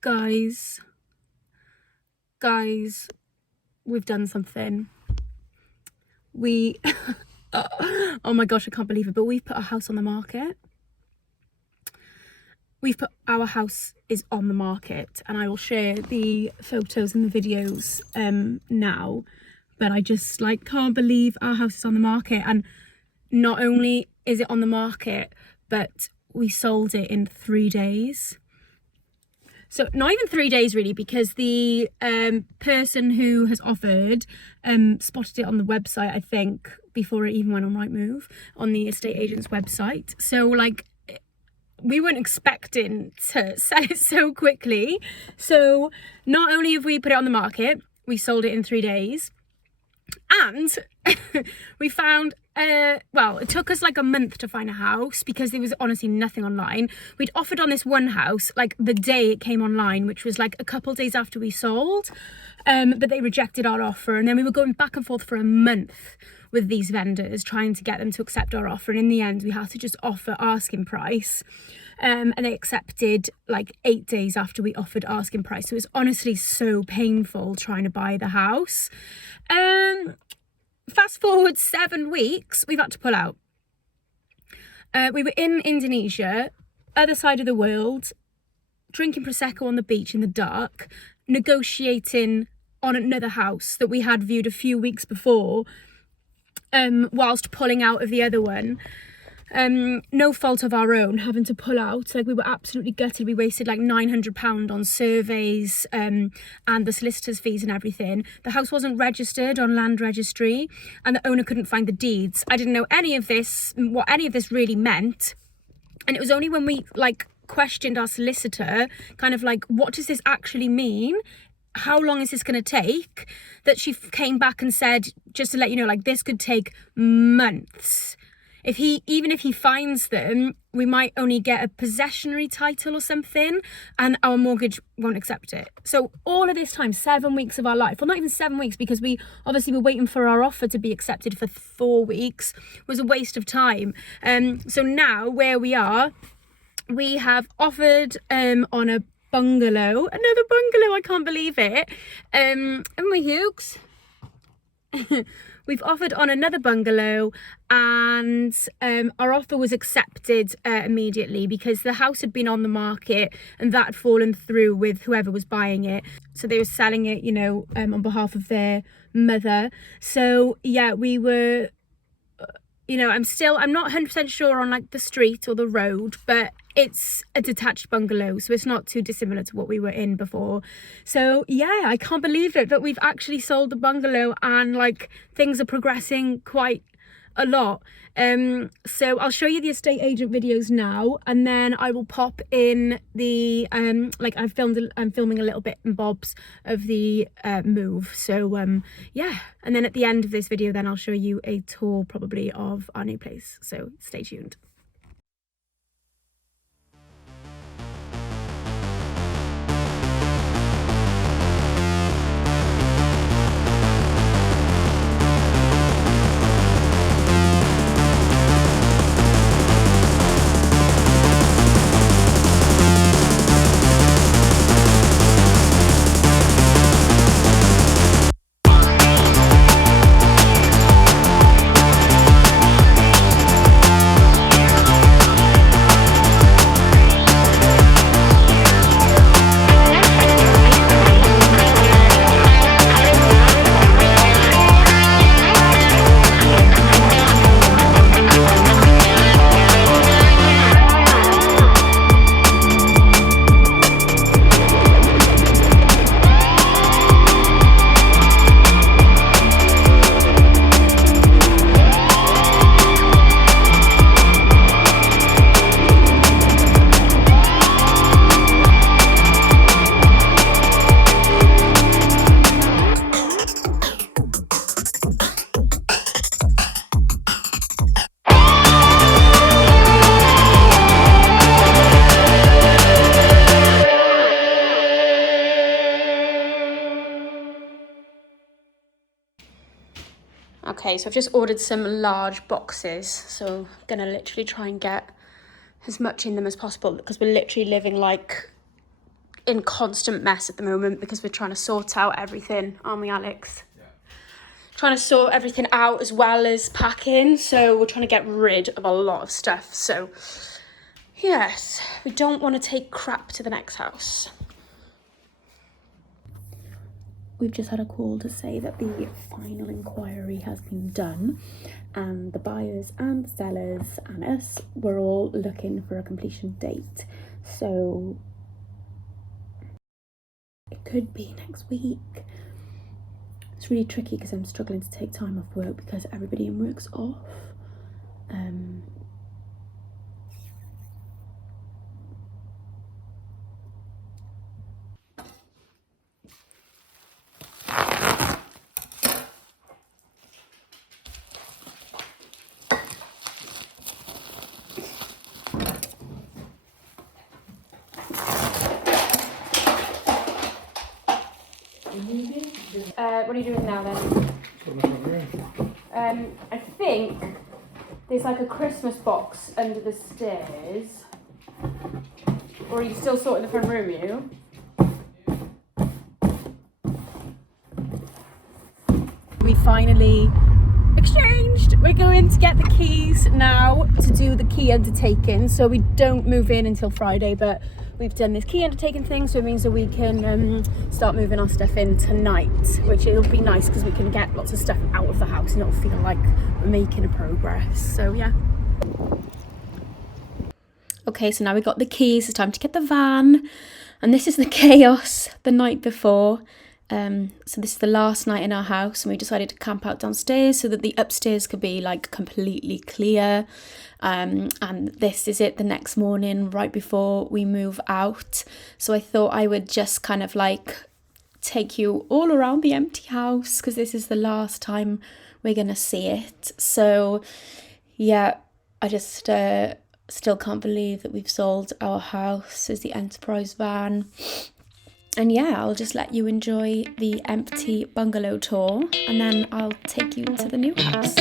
Guys, we've done something. Oh my gosh, I can't believe it, but we've put our house on the market. Our house is on the market, and I will share the photos and the videos now, but I just can't believe our house is on the market. And not only is it on the market, but we sold it in 3 days. So not even 3 days really, because the person who has offered spotted it on the website, I think, before it even went on Rightmove, on the estate agent's website. So we weren't expecting to sell it so quickly. So not only have we put it on the market, we sold it in 3 days, and we found it took us a month to find a house, because there was honestly nothing online. We'd offered on this one house the day it came online, which was a couple days after we sold, but they rejected our offer, and then we were going back and forth for a month with these vendors trying to get them to accept our offer, and in the end we had to just offer asking price, and they accepted 8 days after we offered asking price. So it was honestly so painful trying to buy the house. Fast forward 7 weeks, we've had to pull out. We were in Indonesia, other side of the world, drinking Prosecco on the beach in the dark, negotiating on another house that we had viewed a few weeks before, whilst pulling out of the other one. No fault of our own, having to pull out. We were absolutely gutted. We wasted £900 on surveys and the solicitor's fees and everything. The house wasn't registered on land registry, and the owner couldn't find the deeds. I didn't know any of this, what any of this really meant, and it was only when we questioned our solicitor, what does this actually mean? How long is this going to take? That she came back and said, just to let you know, this could take months. Even if he finds them, we might only get a possessionary title or something, and our mortgage won't accept it. So all of this time, 7 weeks of our life, well, not even 7 weeks, because we obviously were waiting for our offer to be accepted for 4 weeks, was a waste of time. So now where we are, we have offered on a bungalow, another bungalow, I can't believe it. And my Hughes. We've offered on another bungalow, and our offer was accepted immediately, because the house had been on the market and that had fallen through with whoever was buying it. So they were selling it, on behalf of their mother. So yeah, we were, I'm not 100% sure on the street or the road, but it's a detached bungalow, so it's not too dissimilar to what we were in before. So yeah, I can't believe it, but we've actually sold the bungalow, and things are progressing quite a lot. So I'll show you the estate agent videos now, and then I will pop in the I'm filming a little bit and bobs of the move. So yeah, and then at the end of this video, then I'll show you a tour probably of our new place. So stay tuned. Okay, so I've just ordered some large boxes, so I'm gonna literally try and get as much in them as possible, because we're literally living in constant mess at the moment because we're trying to sort out everything, aren't we, Alex? Yeah. Trying to sort everything out as well as packing, so we're trying to get rid of a lot of stuff. So yes, we don't want to take crap to the next house. We've just had a call to say that the final inquiry has been done, and the buyers and the sellers and us were all looking for a completion date. So it could be next week. It's really tricky because I'm struggling to take time off work because everybody in work's off. What are you doing now then? I think there's like a Christmas box under the stairs. Or are you still sorting the front room, you? We finally exchanged. We're going to get the keys now to do the key undertaking. So we don't move in until Friday, but we've done this key undertaking thing, so it means that we can start moving our stuff in tonight, which it'll be nice because we can get lots of stuff out of the house and it'll feel like we're making a progress. So yeah. Okay, so now we got the keys. It's time to get the van, and this is the chaos the night before. So this is the last night in our house, and we decided to camp out downstairs so that the upstairs could be like completely clear. And this is it the next morning right before we move out. So I thought I would just kind of like take you all around the empty house because this is the last time we're gonna see it. So yeah, I just still can't believe that we've sold our house as the Enterprise van. And yeah, I'll just let you enjoy the empty bungalow tour, and then I'll take you to the new house.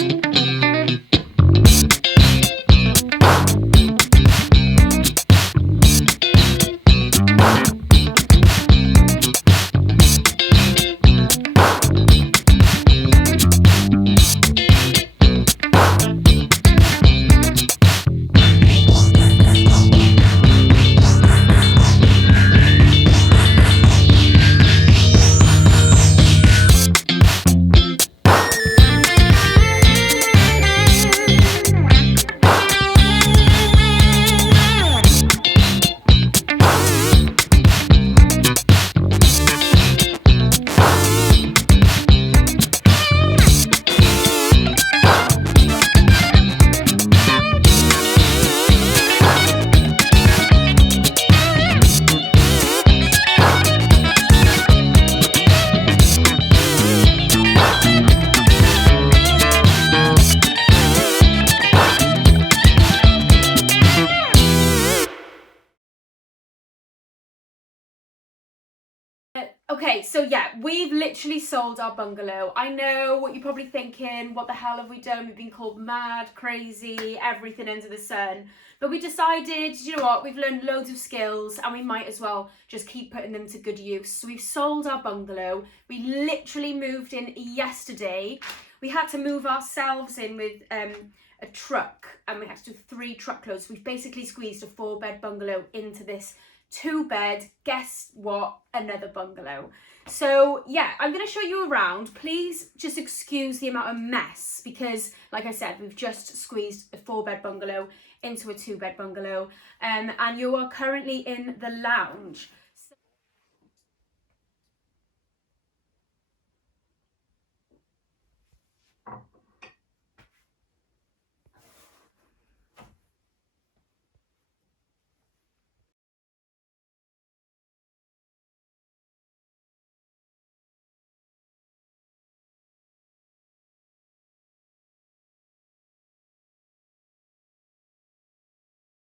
Okay, so yeah, we've literally sold our bungalow. I know what you're probably thinking, what the hell have we done? We've been called mad, crazy, everything under the sun. But we decided, you know what, we've learned loads of skills and we might as well just keep putting them to good use. So we've sold our bungalow. We literally moved in yesterday. We had to move ourselves in with a truck, and we had to do 3 truckloads. We've basically squeezed a 4-bed bungalow into this 2-bed, guess what, another bungalow. So yeah, I'm going to show you around. Please just excuse the amount of mess because, like I said, we've just squeezed a 4-bed bungalow into a 2-bed bungalow, and you are currently in the lounge.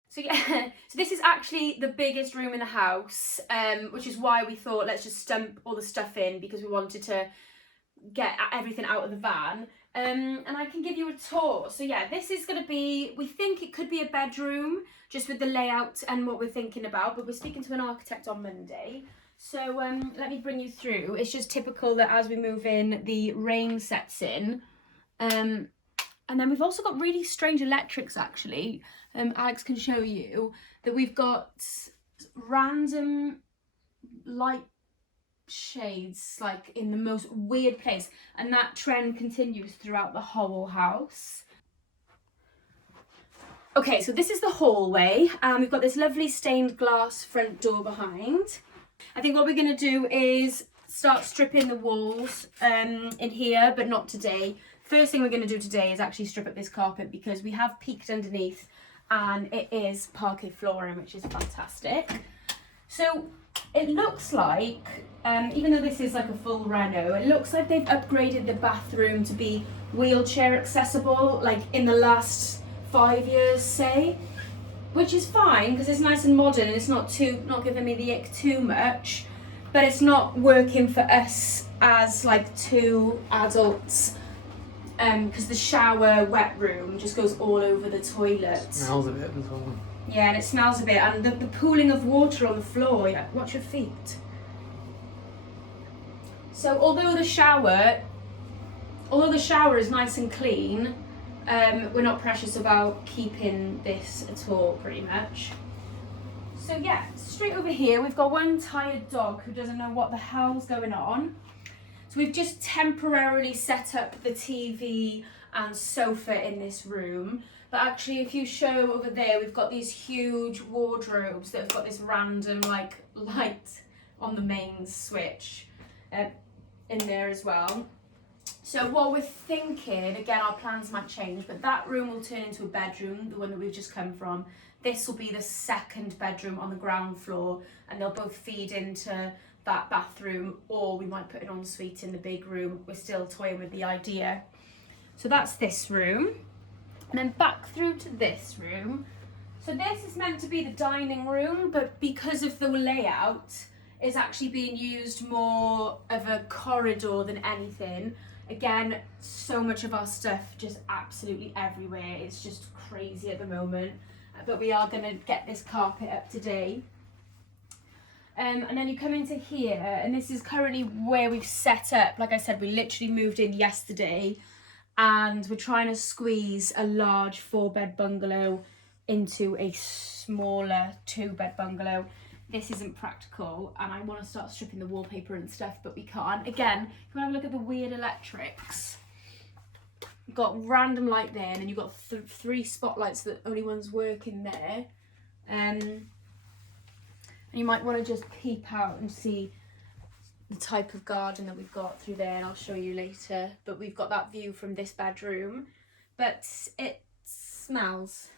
So yeah, so this is actually the biggest room in the house, which is why we thought let's just stump all the stuff in because we wanted to get everything out of the van. And I can give you a tour. So yeah, this is going to be, we think it could be a bedroom, just with the layout and what we're thinking about, but we're speaking to an architect on Monday. So let me bring you through. It's just typical that as we move in, the rain sets in. And then we've also got really strange electrics, actually. Alex can show you that we've got random light shades, like in the most weird place, and that trend continues throughout the whole house. Okay, so this is the hallway, and we've got this lovely stained glass front door behind. I think what we're going to do is start stripping the walls in here, but not today. First thing we're going to do today is actually strip up this carpet, because we have peeked underneath and it is parquet flooring, which is fantastic. So it looks like, even though this is like a full reno, it looks like they've upgraded the bathroom to be wheelchair accessible, like in the last 5 years, say, which is fine because it's nice and modern and it's not giving me the ick too much, but it's not working for us as like two adults, because the shower wet room just goes all over the toilet. Smells a bit as well. Yeah, and it smells a bit, and the pooling of water on the floor. Yeah, watch your feet. So although the shower is nice and clean, we're not precious about keeping this at all, pretty much. So yeah, straight over here we've got one tired dog who doesn't know what the hell's going on. So we've just temporarily set up the TV and sofa in this room. But actually, if you show over there, we've got these huge wardrobes that have got this random like light on the main switch in there as well. So what we're thinking, again, our plans might change, but that room will turn into a bedroom, the one that we've just come from. This will be the second bedroom on the ground floor, and they'll both feed into that bathroom, or we might put an ensuite in the big room. We're still toying with the idea. So that's this room. And then back through to this room. So this is meant to be the dining room, but because of the layout, it's actually being used more of a corridor than anything. Again, so much of our stuff just absolutely everywhere. It's just crazy at the moment. But we are going to get this carpet up today. And then you come into here, and this is currently where we've set up. Like I said, we literally moved in yesterday, and we're trying to squeeze a large 4-bed bungalow into a smaller 2-bed bungalow. This isn't practical, and I want to start stripping the wallpaper and stuff, but we can't. Again, if you want to have a look at the weird electrics, you've got random light there, and then you've got 3 spotlights that only one's working there. And you might want to just peep out and see the type of garden that we've got through there, and I'll show you later. But we've got that view from this bedroom, but it smells.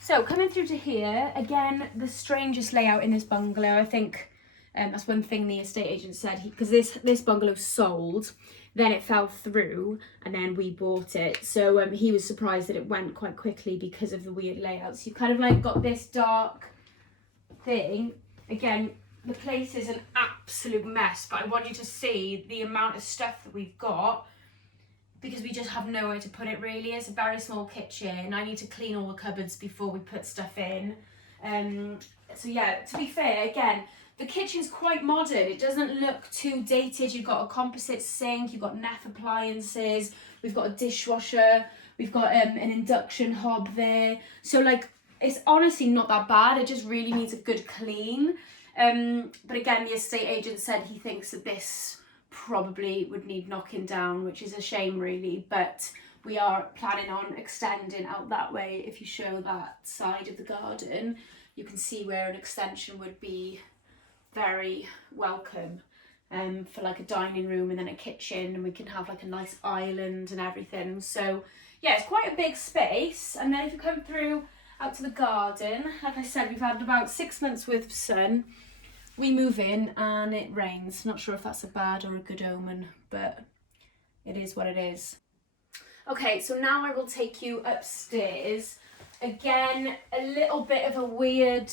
So coming through to here, again, the strangest layout in this bungalow. I think that's one thing the estate agent said, because this bungalow sold, then it fell through, and then we bought it. So he was surprised that it went quite quickly because of the weird layouts. You've kind of like got this dark thing. Again, the place is an absolute mess, but I want you to see the amount of stuff that we've got, because we just have nowhere to put it really. It's a very small kitchen. I need to clean all the cupboards before we put stuff in. So yeah, to be fair, again, the kitchen's quite modern. It doesn't look too dated. You've got a composite sink, you've got Neff appliances, we've got a dishwasher, we've got an induction hob there. So like, it's honestly not that bad. It just really needs a good clean. But again, the estate agent said he thinks that this probably would need knocking down, which is a shame really, but we are planning on extending out that way. If you show that side of the garden, you can see where an extension would be very welcome, for like a dining room and then a kitchen, and we can have like a nice island and everything. So yeah, it's quite a big space. And then if you come through out to the garden, like I said, we've had about 6 months worth of sun. We move in and it rains. Not sure if that's a bad or a good omen, but it is what it is. Okay, so now I will take you upstairs. Again, a little bit of a weird,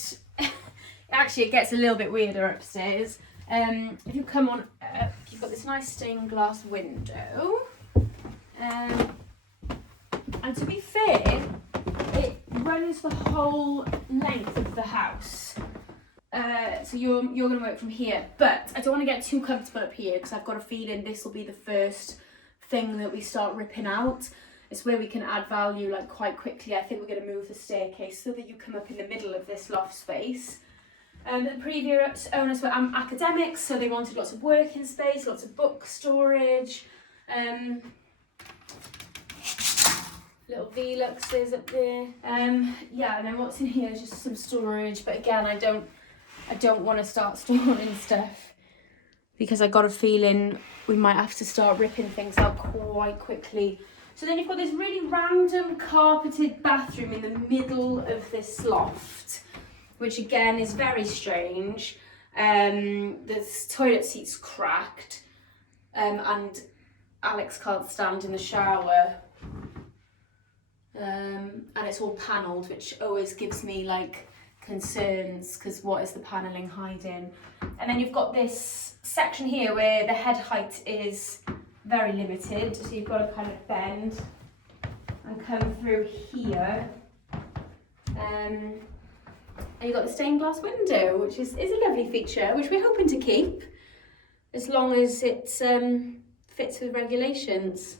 actually it gets a little bit weirder upstairs. If you come on up, you you've got this nice stained glass window. And to be fair, it runs the whole length of the house. So you're going to work from here, but I don't want to get too comfortable up here because I've got a feeling this will be the first thing that we start ripping out. It's where we can add value like quite quickly. I think we're going to move the staircase so that you come up in the middle of this loft space. The previous owners were academics, so they wanted lots of working space, lots of book storage. Little Veluxes up there. Yeah, and then what's in here is just some storage. But again, I don't want to start storing stuff because I got a feeling we might have to start ripping things out quite quickly. So then you've got this really random carpeted bathroom in the middle of this loft, which again is very strange. The toilet seat's cracked, and Alex can't stand in the shower. And it's all panelled, which always gives me like concerns because what is the panelling hiding? And then you've got this section here where the head height is very limited, so you've got to kind of bend and come through here. And you've got the stained glass window, which is a lovely feature, which we're hoping to keep as long as it fits with regulations.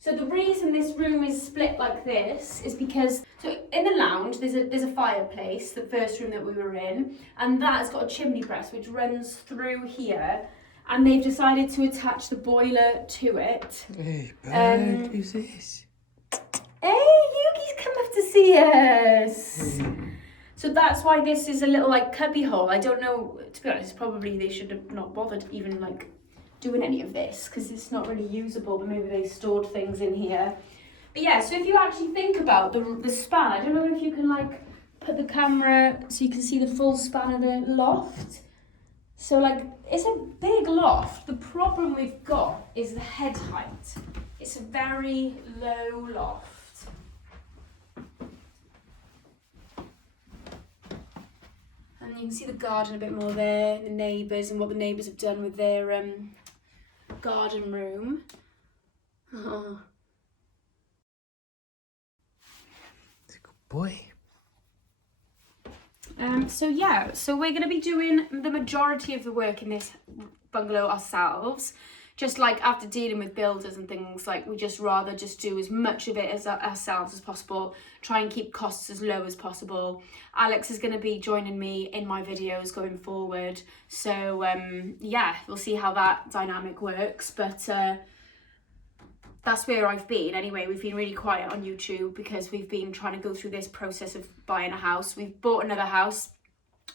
So the reason this room is split like this is because, so in the lounge there's a fireplace, the first room that we were in, and that's got a chimney breast which runs through here, and they've decided to attach the boiler to it. Hey, bud, who's this? Hey, Yuki's come up to see us. So that's why this is a little like cubby hole. I don't know, to be honest, probably they should have not bothered even like doing any of this because it's not really usable, but maybe they stored things in here. But yeah, so if you actually think about the span, I don't know if you can like put the camera so you can see the full span of the loft. So like, it's a big loft. The problem we've got is the head height. It's a very low loft. And you can see the garden a bit more there, the neighbours, and what the neighbours have done with their garden room. Oh. It's a good boy. So yeah, so we're going to be doing the majority of the work in this bungalow ourselves. Just like after dealing with builders and things, like we just rather just do as much of it as ourselves as possible, try and keep costs as low as possible. Alex is going to be joining me in my videos going forward, so yeah, we'll see how that dynamic works, but that's where I've been. Anyway, we've been really quiet on YouTube because we've been trying to go through this process of buying a house. We've bought another house,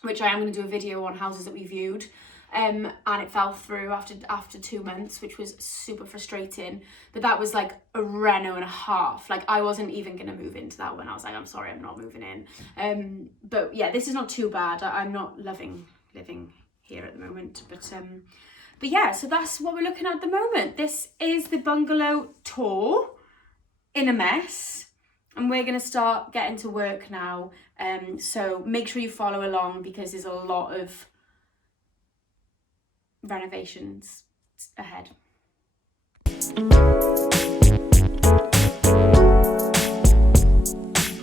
which I am going to do a video on houses that we viewed. And it fell through after 2 months, which was super frustrating. But that was like a reno and a half. Like I wasn't even going to move into that one. I was like, I'm sorry, I'm not moving in. But yeah, this is not too bad. I'm not loving living here at the moment. But yeah, so that's what we're looking at the moment. This is the bungalow tour in a mess. And we're going to start getting to work now. So make sure you follow along because there's a lot of renovations ahead.